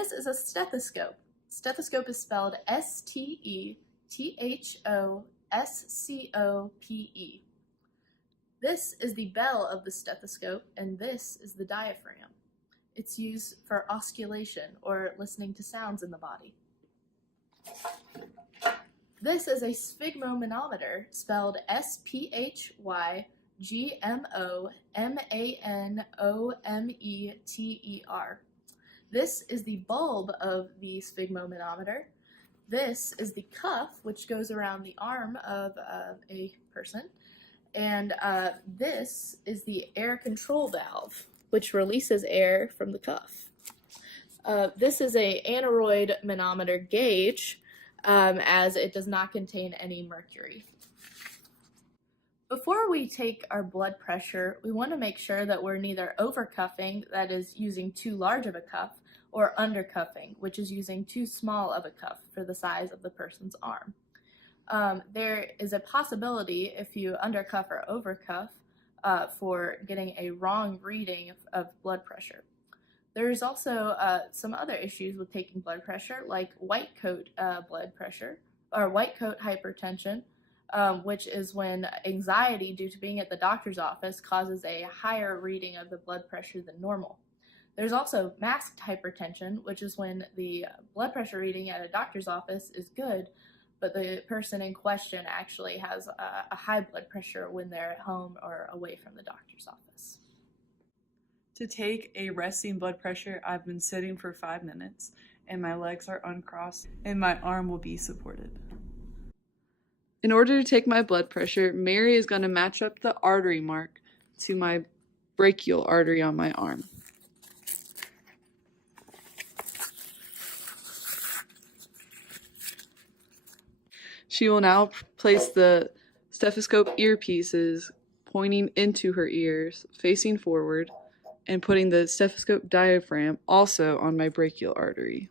This is a stethoscope. Stethoscope is spelled S-T-E-T-H-O-S-C-O-P-E. This is the bell of the stethoscope, and this is the diaphragm. It's used for osculation, or listening to sounds in the body. This is a sphygmomanometer, spelled S-P-H-Y-G-M-O-M-A-N-O-M-E-T-E-R. This is the bulb of the sphygmomanometer. This is the cuff, which goes around the arm of a person. And this is the air control valve, which releases air from the cuff. This is an aneroid manometer gauge, as it does not contain any mercury. Before we take our blood pressure, we want to make sure that we're neither overcuffing, that is using too large of a cuff, or undercuffing, which is using too small of a cuff for the size of the person's arm. There is a possibility, if you undercuff or overcuff, for getting a wrong reading of blood pressure. There's also some other issues with taking blood pressure, like white coat blood pressure, or white coat hypertension, which is when anxiety due to being at the doctor's office causes a higher reading of the blood pressure than normal. There's also masked hypertension, which is when the blood pressure reading at a doctor's office is good, but the person in question actually has a high blood pressure when they're at home or away from the doctor's office. To take a resting blood pressure, I've been sitting for 5 minutes, and my legs are uncrossed, and my arm will be supported. In order to take my blood pressure, Mary is going to match up the artery mark to my brachial artery on my arm. She will now place the stethoscope earpieces pointing into her ears, facing forward, and putting the stethoscope diaphragm also on my brachial artery.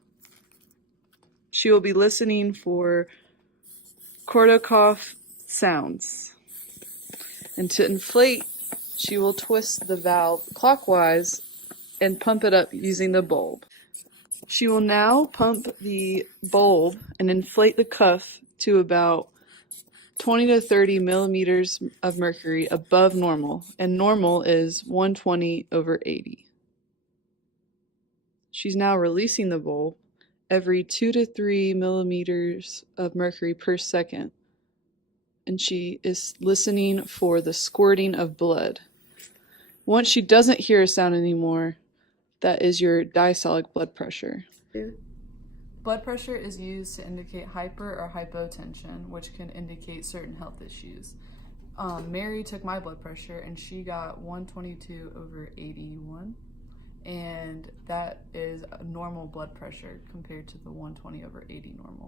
She will be listening for Korsakoff sounds. And to inflate, she will twist the valve clockwise and pump it up using the bulb. She will now pump the bulb and inflate the cuff to about 20 to 30 millimeters of mercury above normal, and normal is 120/80. She's now releasing the bulb every 2 to 3 millimeters of mercury per second, and she is listening for the squirting of blood. Once she doesn't hear a sound anymore, that is your diastolic blood pressure. Blood pressure is used to indicate hyper or hypotension, which can indicate certain health issues. Mary took my blood pressure and she got 122/81, and that is a normal blood pressure compared to the 120/80 normal.